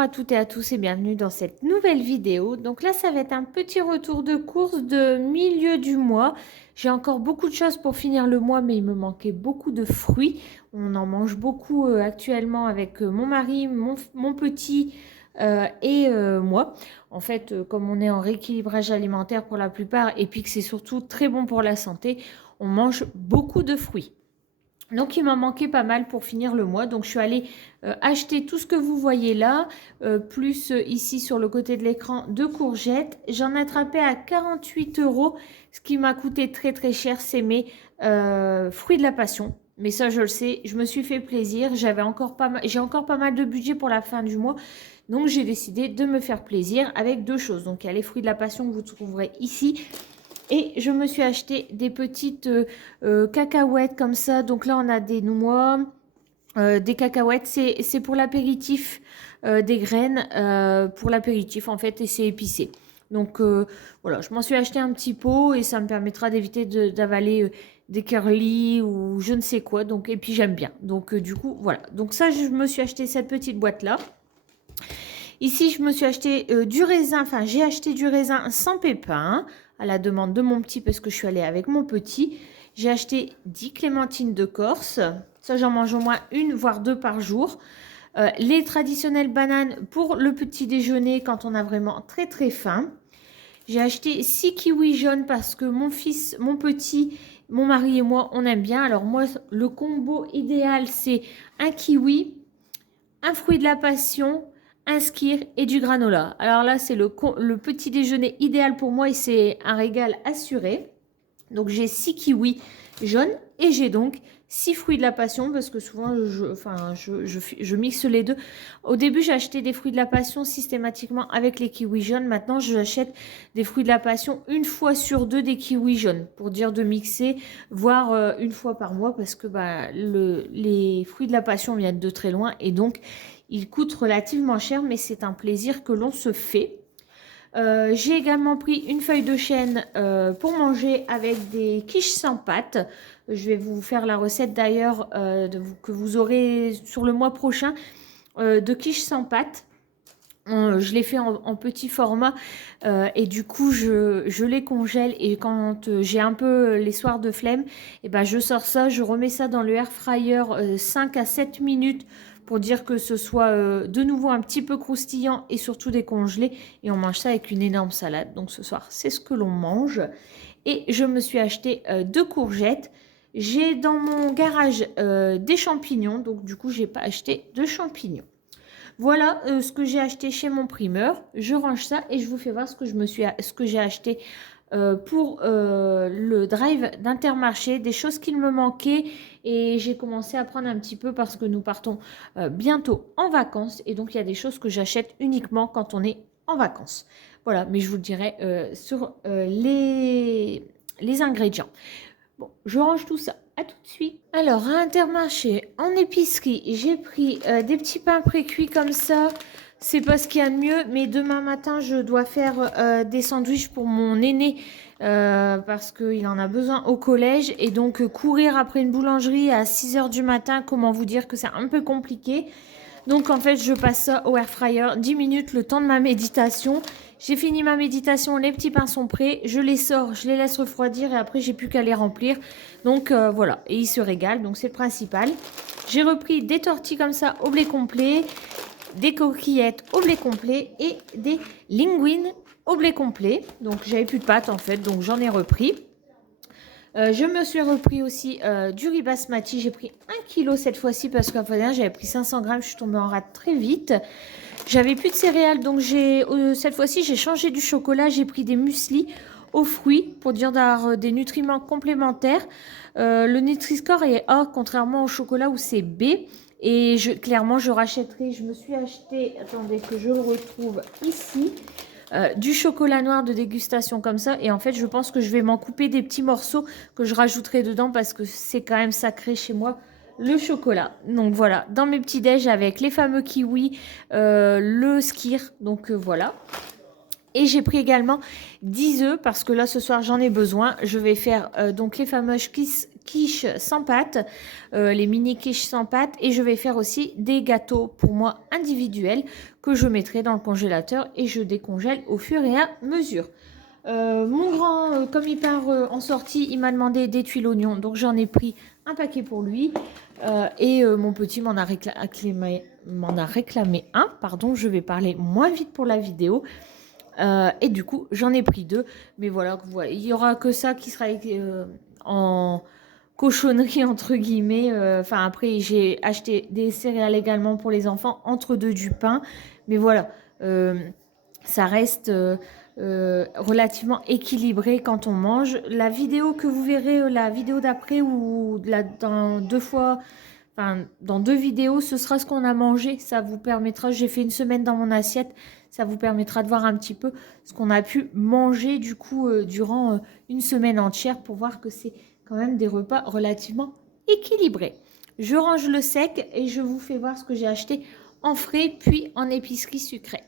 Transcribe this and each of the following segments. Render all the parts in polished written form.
Bonjour à toutes et à tous et bienvenue dans cette nouvelle vidéo. Donc là, ça va être un petit retour de course de milieu du mois. J'ai encore beaucoup de choses pour finir le mois, mais il me manquait beaucoup de fruits. On en mange beaucoup actuellement avec mon mari, mon petit et moi. En fait, comme on est en rééquilibrage alimentaire pour la plupart et puis que c'est surtout très bon pour la santé, on mange beaucoup de fruits. Donc il m'a manqué pas mal pour finir le mois. Donc je suis allée acheter tout ce que vous voyez là, plus ici sur le côté de l'écran, de courgettes. J'en ai attrapé à 48 euros. Ce qui m'a coûté très très cher, c'est mes fruits de la passion. Mais ça je le sais, je me suis fait plaisir. J'ai encore pas mal de budget pour la fin du mois. Donc j'ai décidé de me faire plaisir avec deux choses. Donc il y a les fruits de la passion que vous trouverez ici. Et je me suis acheté des petites cacahuètes comme ça. Donc là, on a des noix, des cacahuètes. C'est pour l'apéritif, des graines pour l'apéritif en fait. Et c'est épicé. Donc voilà, je m'en suis acheté un petit pot et ça me permettra d'éviter d'avaler des curly ou je ne sais quoi. Donc, et puis j'aime bien. Donc du coup, voilà. Donc ça, je me suis acheté cette petite boîte-là. Ici, je me suis acheté du raisin, enfin j'ai acheté du raisin sans pépins à la demande de mon petit parce que je suis allée avec mon petit. J'ai acheté 10 clémentines de Corse. Ça, j'en mange au moins une, voire deux par jour. Les traditionnelles bananes pour le petit déjeuner quand on a vraiment très très faim. J'ai acheté 6 kiwis jaunes parce que mon fils, mon petit, mon mari et moi, on aime bien. Alors moi, le combo idéal, c'est un kiwi, un fruit de la passion, un skyr et du granola. Alors là, c'est le petit déjeuner idéal pour moi et c'est un régal assuré. Donc j'ai 6 kiwis jaunes et j'ai donc 6 fruits de la passion parce que souvent je mixe les deux. Au début, j'ai acheté des fruits de la passion systématiquement avec les kiwis jaunes. Maintenant, j'achète des fruits de la passion une fois sur deux des kiwis jaunes pour dire de mixer, voire une fois par mois parce que les fruits de la passion viennent de très loin et donc ils coûtent relativement cher, mais c'est un plaisir que l'on se fait. J'ai également pris une feuille de chêne pour manger avec des quiches sans pâte. Je vais vous faire la recette d'ailleurs que vous aurez sur le mois prochain de quiches sans pâte. Je les fais en petit format et du coup je les congèle et quand j'ai un peu les soirs de flemme, et ben je sors ça, je remets ça dans le air fryer 5 à 7 minutes pour dire que ce soit de nouveau un petit peu croustillant et surtout décongelé et on mange ça avec une énorme salade. Donc ce soir c'est ce que l'on mange et je me suis acheté 2 courgettes. J'ai dans mon garage des champignons, donc du coup j'ai pas acheté de champignons. Voilà ce que j'ai acheté chez mon primeur. Je range ça et je vous fais voir ce que j'ai acheté pour le drive d'Intermarché. Des choses qu'il me manquait et j'ai commencé à prendre un petit peu parce que nous partons bientôt en vacances. Et donc, il y a des choses que j'achète uniquement quand on est en vacances. Voilà, mais je vous le dirai sur les ingrédients. Bon, je range tout ça. À tout de suite. Alors, à Intermarché, en épicerie, j'ai pris des petits pains pré-cuits comme ça. C'est pas ce qu'il y a de mieux, mais demain matin, je dois faire des sandwichs pour mon aîné parce qu'il en a besoin au collège. Et donc, courir après une boulangerie à 6 h du matin, comment vous dire que c'est un peu compliqué. Donc, en fait, je passe ça au air fryer, 10 minutes, le temps de ma méditation. J'ai fini ma méditation, les petits pains sont prêts, je les sors, je les laisse refroidir et après j'ai plus qu'à les remplir. Donc voilà, et ils se régalent, donc c'est le principal. J'ai repris des tortillas comme ça au blé complet, des coquillettes au blé complet et des linguines au blé complet. Donc j'avais plus de pâtes en fait, donc j'en ai repris. Je me suis repris aussi du riz basmati. J'ai pris 1 kg cette fois-ci parce qu'en fait j'avais pris 500 grammes. Je suis tombée en rate très vite. J'avais plus de céréales donc cette fois-ci j'ai changé du chocolat. J'ai pris des muesli aux fruits pour dire d'avoir des nutriments complémentaires. Le Nutri-Score est A contrairement au chocolat où c'est B. Et clairement je rachèterai. Je me suis acheté, attendez que je le retrouve ici. Du chocolat noir de dégustation comme ça et en fait je pense que je vais m'en couper des petits morceaux que je rajouterai dedans parce que c'est quand même sacré chez moi le chocolat. Donc voilà, dans mes petits déj avec les fameux kiwis, le skyr, donc voilà. Et j'ai pris également 10 œufs parce que là ce soir j'en ai besoin. Je vais faire donc les fameuses quiches sans pâte, les mini quiches sans pâte, et je vais faire aussi des gâteaux pour moi individuels que je mettrai dans le congélateur et je décongèle au fur et à mesure. Mon grand, comme il part en sortie, il m'a demandé des tuiles oignons, donc j'en ai pris un paquet pour lui. Et mon petit m'en a réclamé un. Pardon, je vais parler moins vite pour la vidéo. Et du coup, j'en ai pris 2. Mais voilà, il n'y aura que ça qui sera en cochonnerie, entre guillemets. Enfin, après, j'ai acheté des céréales également pour les enfants, entre deux du pain. Mais voilà, ça reste relativement équilibré quand on mange. La vidéo que vous verrez, la vidéo d'après ou dans 2 fois... Enfin, dans 2 vidéos, ce sera ce qu'on a mangé. Ça vous permettra, j'ai fait une semaine dans mon assiette, ça vous permettra de voir un petit peu ce qu'on a pu manger du coup durant une semaine entière pour voir que c'est quand même des repas relativement équilibrés. Je range le sec et je vous fais voir ce que j'ai acheté en frais puis en épicerie sucrée.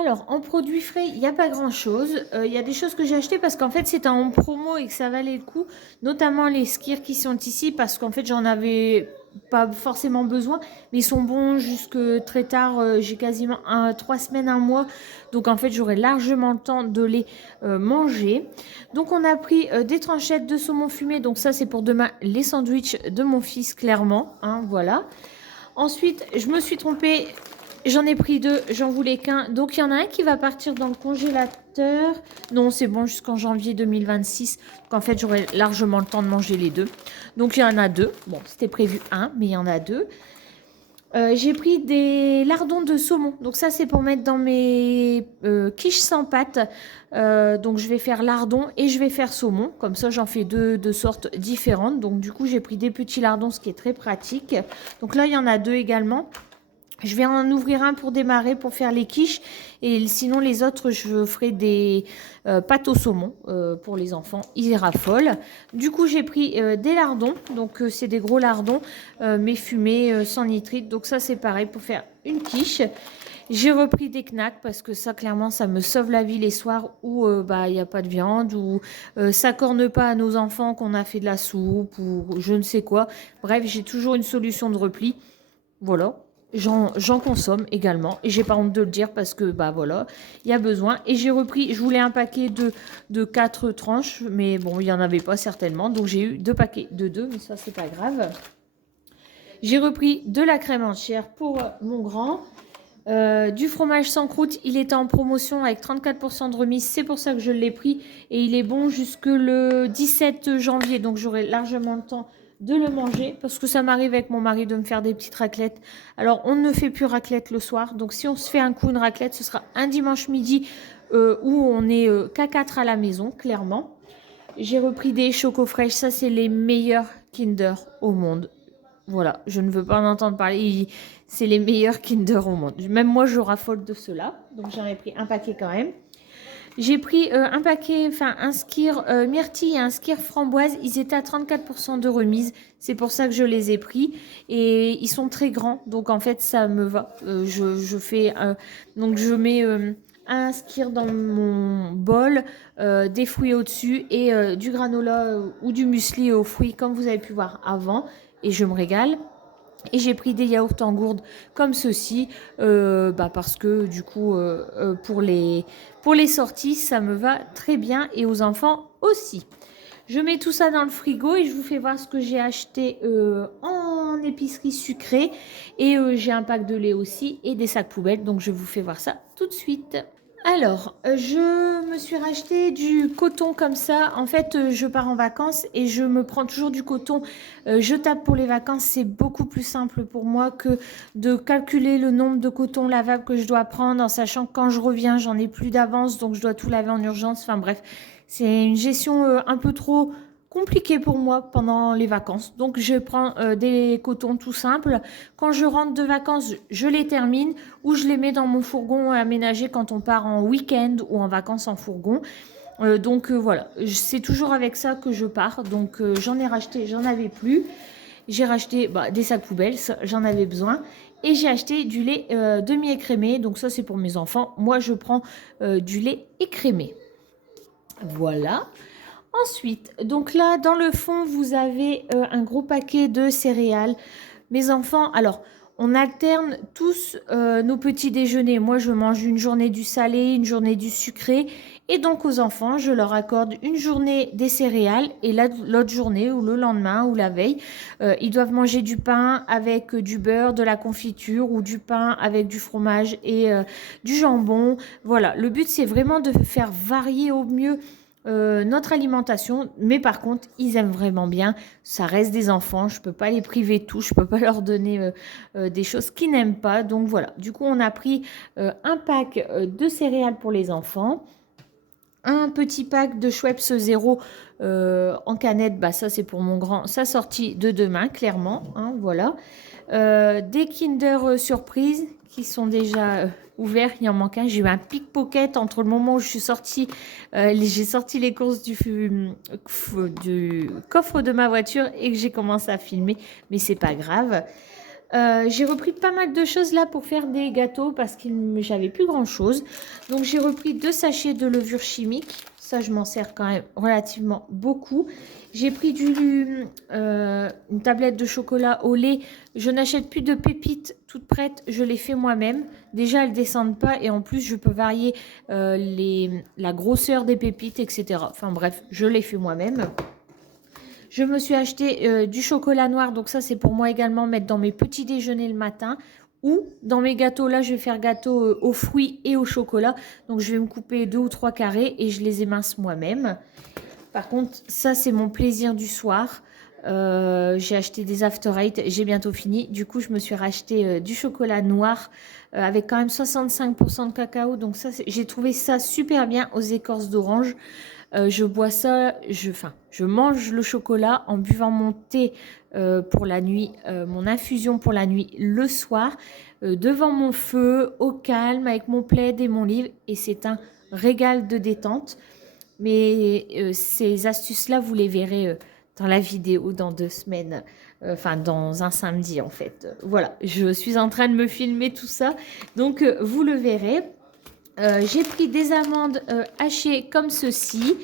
Alors, en produits frais, il n'y a pas grand-chose. Il y a des choses que j'ai achetées parce qu'en fait, c'est en promo et que ça valait le coup. Notamment les skirs qui sont ici parce qu'en fait, j'en avais pas forcément besoin. Mais ils sont bons jusque très tard. J'ai quasiment 3 semaines, 1 mois. Donc, en fait, j'aurai largement le temps de les manger. Donc, on a pris des tranchettes de saumon fumé. Donc, ça, c'est pour demain les sandwichs de mon fils, clairement. Hein, voilà. Ensuite, je me suis trompée. J'en ai pris 2, j'en voulais qu'un. Donc, il y en a un qui va partir dans le congélateur. Non, c'est bon jusqu'en janvier 2026. Donc, en fait, j'aurai largement le temps de manger les 2. Donc, il y en a 2. Bon, c'était prévu 1, mais il y en a 2. J'ai pris des lardons de saumon. Donc, ça, c'est pour mettre dans mes quiches sans pâte. Donc, je vais faire lardon et je vais faire saumon. Comme ça, j'en fais de sortes différentes. Donc, du coup, j'ai pris des petits lardons, ce qui est très pratique. Donc, là, il y en a 2 également. Je vais en ouvrir un pour démarrer, pour faire les quiches. Et sinon, les autres, je ferai des pâtes au saumon pour les enfants. Ils raffolent. Du coup, j'ai pris des lardons. Donc, c'est des gros lardons, mais fumés, sans nitrite. Donc, ça, c'est pareil pour faire une quiche. J'ai repris des knacks parce que ça, clairement, ça me sauve la vie les soirs où il n'y a pas de viande, ou ça corne pas à nos enfants qu'on a fait de la soupe ou je ne sais quoi. Bref, j'ai toujours une solution de repli. Voilà. J'en consomme également et j'ai pas honte de le dire parce que voilà, il y a besoin. Et j'ai repris, je voulais un paquet de 4 tranches, mais bon, il n'y en avait pas certainement, donc j'ai eu 2 paquets de 2, mais ça c'est pas grave. J'ai repris de la crème entière pour mon grand, du fromage sans croûte. Il était en promotion avec 34% de remise, c'est pour ça que je l'ai pris et il est bon jusque le 17 janvier, donc j'aurai largement le temps de le manger parce que ça m'arrive avec mon mari de me faire des petites raclettes. Alors, on ne fait plus raclette le soir. Donc, si on se fait un coup une raclette, ce sera un dimanche midi où on est qu'à 4 à la maison, clairement. J'ai repris des chocos fraîches. Ça, c'est les meilleurs Kinder au monde. Voilà, je ne veux pas en entendre parler. C'est les meilleurs Kinder au monde. Même moi, je raffole de cela. Donc, j'en ai pris un paquet quand même. J'ai pris un paquet, enfin un skir myrtille et un skir framboise. Ils étaient à 34% de remise. C'est pour ça que je les ai pris. Et ils sont très grands. Donc en fait, ça me va. Donc je mets un skir dans mon bol, des fruits au-dessus et du granola ou du muesli aux fruits comme vous avez pu voir avant. Et je me régale. Et j'ai pris des yaourts en gourde comme ceci parce que du coup pour les sorties ça me va très bien et aux enfants aussi. Je mets tout ça dans le frigo et je vous fais voir ce que j'ai acheté en épicerie sucrée et j'ai un pack de lait aussi et des sacs poubelles, donc je vous fais voir ça tout de suite. Alors, je me suis racheté du coton comme ça. En fait, je pars en vacances et je me prends toujours du coton. Je tape pour les vacances. C'est beaucoup plus simple pour moi que de calculer le nombre de cotons lavables que je dois prendre en sachant que quand je reviens, j'en ai plus d'avance. Donc, je dois tout laver en urgence. Enfin bref, c'est une gestion un peu trop compliqué pour moi pendant les vacances. Donc, je prends des cotons tout simples. Quand je rentre de vacances, je les termine ou je les mets dans mon fourgon aménagé quand on part en week-end ou en vacances en fourgon. Voilà, c'est toujours avec ça que je pars. Donc, j'en ai racheté, j'en avais plus. J'ai racheté des sacs poubelles, j'en avais besoin. Et j'ai acheté du lait demi-écrémé. Donc ça, c'est pour mes enfants. Moi, je prends du lait écrémé. Voilà. Ensuite, donc là, dans le fond, vous avez un gros paquet de céréales. Mes enfants, alors, on alterne tous nos petits déjeuners. Moi, je mange une journée du salé, une journée du sucré. Et donc, aux enfants, je leur accorde une journée des céréales et l'autre journée, ou le lendemain, ou la veille, ils doivent manger du pain avec du beurre, de la confiture, ou du pain avec du fromage et du jambon. Voilà, le but, c'est vraiment de faire varier au mieux notre alimentation, mais par contre, ils aiment vraiment bien. Ça reste des enfants, je peux pas les priver de tout, je peux pas leur donner des choses qu'ils n'aiment pas. Donc voilà, du coup, on a pris un pack de céréales pour les enfants, un petit pack de Schweppes Zéro en canette, bah ça c'est pour mon grand, sa sortie de demain, clairement, hein, voilà. Des Kinder Surprise qui sont déjà ouverts, il en manque un. J'ai eu un pickpocket entre le moment où je suis sortie, j'ai sorti les courses du coffre de ma voiture et que j'ai commencé à filmer, mais c'est pas grave. J'ai repris pas mal de choses là pour faire des gâteaux parce que j'avais plus grand chose. Donc j'ai repris 2 sachets de levure chimique. Ça, je m'en sers quand même relativement beaucoup. J'ai pris une tablette de chocolat au lait. Je n'achète plus de pépites toutes prêtes. Je les fais moi-même. Déjà, elles ne descendent pas et en plus, je peux varier la grosseur des pépites, etc. Enfin bref, je les fais moi-même. Je me suis acheté du chocolat noir. Donc ça, c'est pour moi également mettre dans mes petits déjeuners le matin. Ou dans mes gâteaux, là, je vais faire gâteau aux fruits et au chocolat. Donc, je vais me couper 2 ou 3 carrés et je les émince moi-même. Par contre, ça, c'est mon plaisir du soir. J'ai acheté des After Eight, j'ai bientôt fini. Du coup, je me suis racheté du chocolat noir avec quand même 65% de cacao. Donc, ça, j'ai trouvé ça super bien aux écorces d'orange. Je bois ça, je mange le chocolat en buvant mon thé pour la nuit, mon infusion pour la nuit le soir, devant mon feu, au calme, avec mon plaid et mon livre. Et c'est un régal de détente. Mais ces astuces-là, vous les verrez dans la vidéo dans 2 semaines. Enfin, dans un samedi, en fait. Voilà, je suis en train de me filmer tout ça. Donc, vous le verrez. J'ai pris des amandes hachées comme ceci,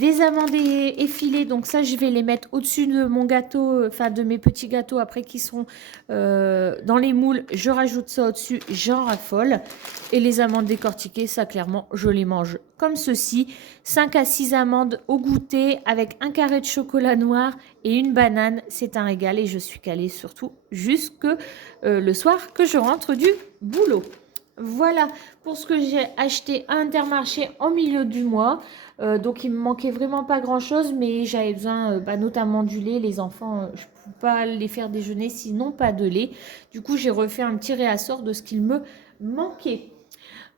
des amandes effilées, donc ça je vais les mettre au-dessus de mon gâteau, enfin de mes petits gâteaux après qui seront dans les moules, je rajoute ça au-dessus, j'en raffole. Et les amandes décortiquées, ça clairement je les mange comme ceci, 5 à 6 amandes au goûter avec un carré de chocolat noir et une banane, c'est un régal et je suis calée surtout jusque le soir que je rentre du boulot. Voilà pour ce que j'ai acheté à Intermarché en milieu du mois. Donc il me manquait vraiment pas grand chose, mais j'avais besoin notamment du lait. Les enfants, je ne peux pas les faire déjeuner sinon pas de lait. Du coup j'ai refait un petit réassort de ce qu'il me manquait.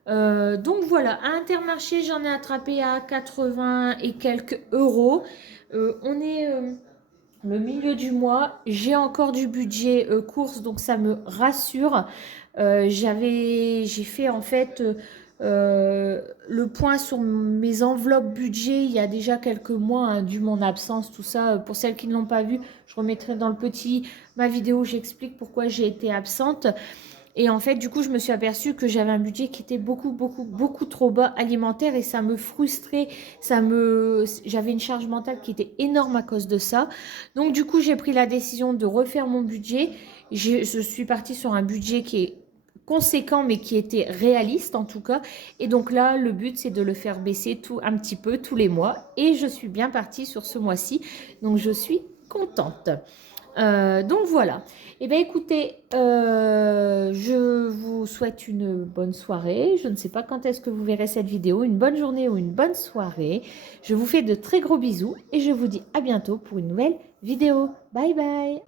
Donc voilà, à Intermarché j'en ai attrapé à 80 et quelques euros. On est le milieu du mois, j'ai encore du budget course, donc ça me rassure. J'ai fait en fait le point sur mes enveloppes budget il y a déjà quelques mois, hein, dû mon absence, tout ça. Pour celles qui ne l'ont pas vu, je remettrai dans ma vidéo, j'explique pourquoi j'ai été absente. Et en fait, du coup, je me suis aperçue que j'avais un budget qui était beaucoup trop bas alimentaire et ça me frustrait. J'avais une charge mentale qui était énorme à cause de ça. Donc, du coup, j'ai pris la décision de refaire mon budget. Je suis partie sur un budget qui est conséquent, mais qui était réaliste en tout cas. Et donc là, le but, c'est de le faire baisser un petit peu tous les mois. Et je suis bien partie sur ce mois-ci. Donc, je suis contente. Donc voilà. Et bien écoutez, je vous souhaite une bonne soirée. Je ne sais pas quand est-ce que vous verrez cette vidéo, une bonne journée ou une bonne soirée. Je vous fais de très gros bisous et je vous dis à bientôt pour une nouvelle vidéo. Bye bye.